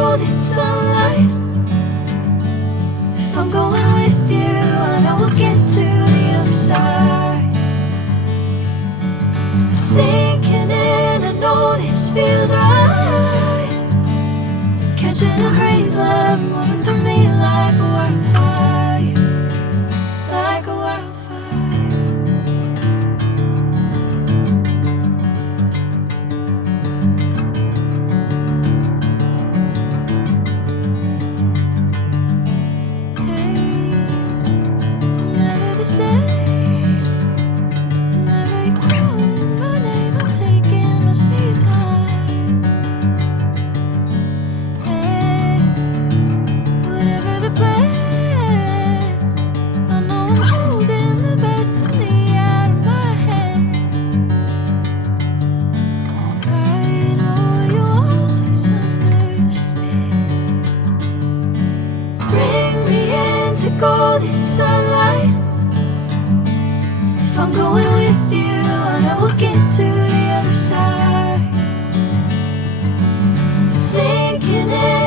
golden sunlight. If I'm going with you, I know we'll get to the other side. Sinking in, I know this feels right. Catching a breeze, love moving through me like a wildfire, like a wildfire. Hey, I'm never the same. Whenever you're calling my name, I'm taking my sweet time. Hey, whatever the plan, I know I'm holding the best of me out of my hand. I know you always understand. Bring me into golden sunlight. If I'm going with you, I know we'll get to the other side. Sinking in,